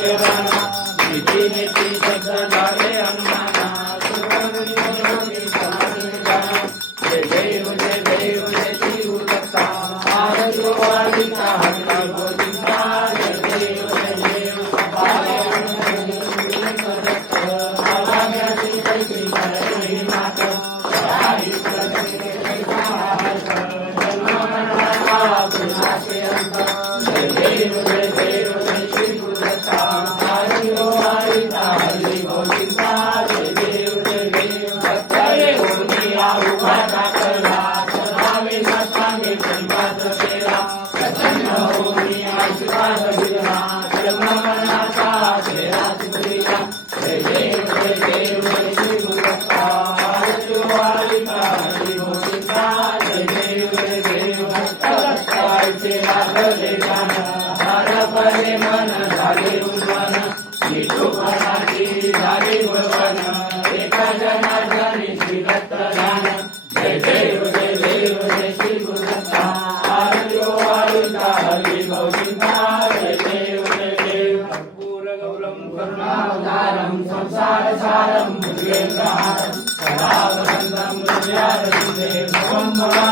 किरणा नीती नीती शब्द झाले हनुमाना जय देव जय देव जय श्री गुरुदत्ता आरती वालिका हरि गोविंदा जय देव जय देव बाले श्री श्री हरि माता हरि जय देव जय देव जय श्री गुरुदत्ता हरि वालिका हरि गोविंदा जय देव जय देव भक्ताये गोनिया उभा टाकला सदावे साष्टांगे संपाद केला प्रसन्न होऊन आशीर्वाद दिला जन्म मरणाचा फेरा तुटला जय देव जय देव जय श्री गुरुदत्ता हरि वालिका हरि गोविंदा जय देव जय देव भक्ताचे लागले गाण हरपले मन झाले उद्वन विठोबाची झाली गुणवन एका जनार्दनी श्री दत्त ध्यान जय देव जय देव जय श्री गुरुदत्ता हरि वालिका हरि गोविंदा जय देव जय देव कर्पूर गौरम करुणावतारम संसार सारम भुजगेन्द्रहारम सदा वसंतम हृदयारविंदे भवं भवानी